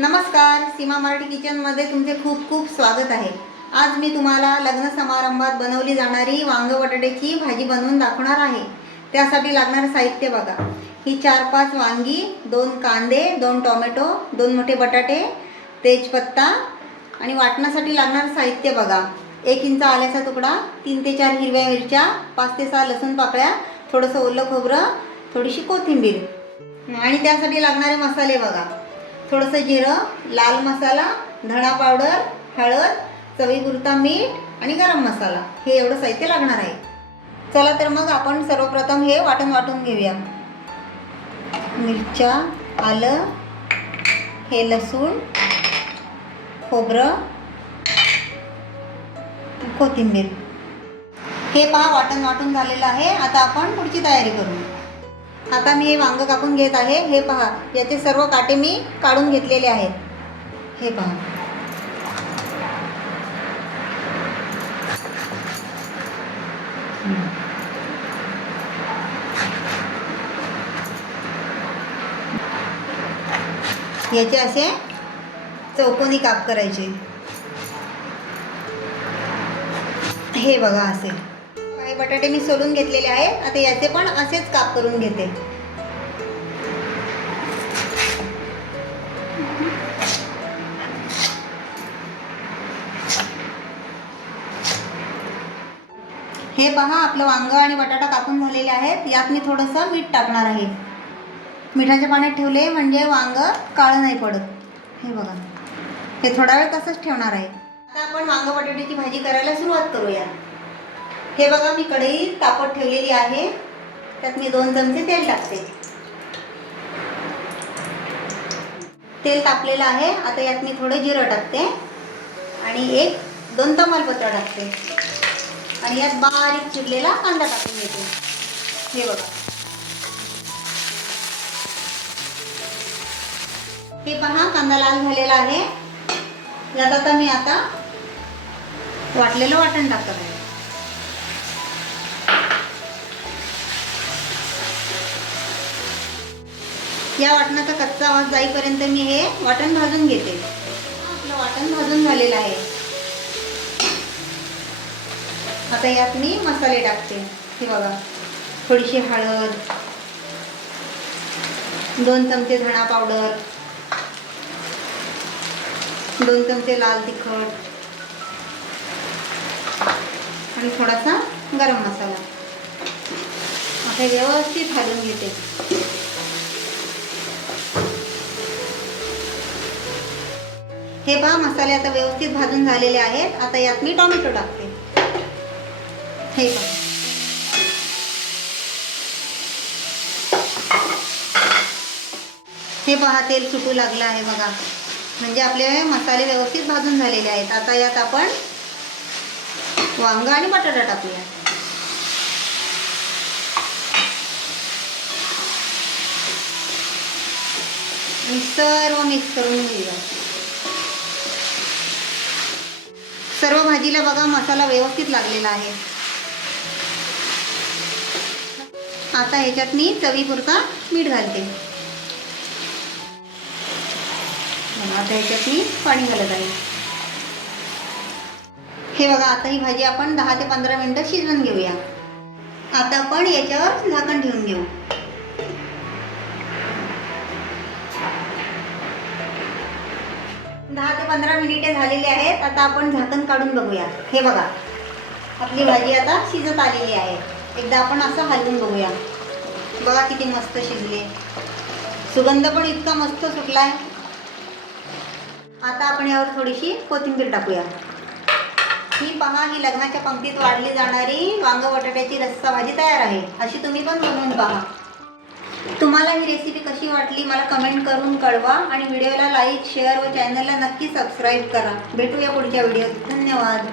नमस्कार सीमा मराठी किचनमध्ये तुमचे खूप खूप स्वागत आहे. आज मी तुम्हाला लग्न समारंभात बनवली जाणारी वांग बटाट्याची भाजी बनवून दाखवणार आहे. त्यासाठी लागणारं साहित्य बघा. ही चार पाच वांगी दोन कांदे दोन टोमॅटो दोन मोठे बटाटे तेजपत्ता आणि वाटण्यासाठी लागणारं साहित्य बघा. एक इंच आल्याचा तुकडा तीन ते चार हिरव्या मिरच्या पाच ते सहा लसूण पाकळ्या थोडंसं ओलं खोबरं थोडीशी कोथिंबीर आणि त्यासाठी लागणारे मसाले बघा. थोडंसं जिरं लाल मसाला धणा पावडर हळद चवीपुरता मीठ आणि गरम मसाला. हे एवढं साहित्य लागणार आहे. चला तर मग आपण सर्वप्रथम हे वाटण वाटून घेऊया. मिरच्या आलं हे लसूण खोबरं कोथिंबीर. हे पहा वाटण वाटून झालेलं आहे. आता आपण पुढची तयारी करू. आता मी हे वांग कापून घेत आहे. हे पहा याचे सर्व काटे मी काढून घेतलेले आहेत. हे पहा. याचे असे चौकोनी काप करायचे. हे बघा असे. काही बटाटे मी सोलून घेतलेले आहे. आता याचे पण असेच काप करून घेते. हे पहा आपलं वांग आणि बटाटा कापून झालेले आहेत. यात मी थोडंसं मीठ टाकणार आहे. मिठाच्या पाण्यात ठेवले म्हणजे वांग काळं नाही पडत. हे बघा. हे थोडा वेळ तसंच ठेवणार आहे. आता आपण वांग बटाट्याची भाजी करायला सुरुवात करूया. हे बघा मी कढई तापत ठेवलेली आहे. त्यात मी दोन चमचे तेल टाकते. तेल तापलेलं आहे. आता यात मी थोडं जिरं टाकते. आणि एक दोन तमालपत्र टाकते. आणि यात बारीक चिरलेला कांदा टाकून घेते. हे बघा. हे पहा कांदा लाल झालेला आहे. यात आता मी आता वाटलेलं वाटण टाकत आहे. या वाटणाचा कच्चा आवाज जाईपर्यंत मी हे वाटण भाजून घेते. आपलं वाटण भाजून झालेलं आहे. आता यात मी मसाले टाकते. हे बघा. थोडीशी हळद दोन चमचे धणा पावडर दोन चमचे लाल तिखट आणि थोडासा गरम मसाला. आता व्यवस्थित हलवून घेते. हे पहा मसाले आता व्यवस्थित भाजून झालेले आहेत. आता यात मी टोमॅटो टाकते. हे पहा. हे पहा तेल सुटू लागलं आहे बघा. म्हणजे आपले मसाले व्यवस्थित भाजून झालेले आहेत. आता यात आपण वांग आणि बटाटा टाकूया. सर्व मिक्स करून घेऊया. सर्व भाजीला बघा मसाला व्यवस्थित लागलेला आहे. आता ह्याच्यात मी चवीपुरता मीठ घालते. आता ह्याच्यात मी पाणी घालत आहे. हे बघा आता ही भाजी आपण दहा ते पंधरा मिनिटं शिजवून घेऊया. आता आपण याच्यावर झाकण ठेवून घेऊ. दहा ते पंधरा मिनिटे झालेली आहेत. आता आपण झाकण काढून बघूया. हे बघा. आपली भाजी आता शिजत आलेली आहे. एकदा आपण असं हलवून बघूया. बघा किती मस्त शिजली. सुगंध पण इतका मस्त सुटला आहे आता आपण यावर थोडीशी कोथिंबीर टाकूया. ही पहा ही लग्नाच्या पंक्तीत वाढली जाणारी वांग बटाट्याची रस्सा भाजी तयार आहे. अशी तुम्ही पण बनवून पहा. तुम्हाला ही रेसिपी कशी वाटली मला कमेंट करून कळवा आणि व्हिडिओला लाईक शेअर व चॅनलला नक्की सबस्क्राईब करा. भेटूया पुढच्या व्हिडिओत धन्यवाद.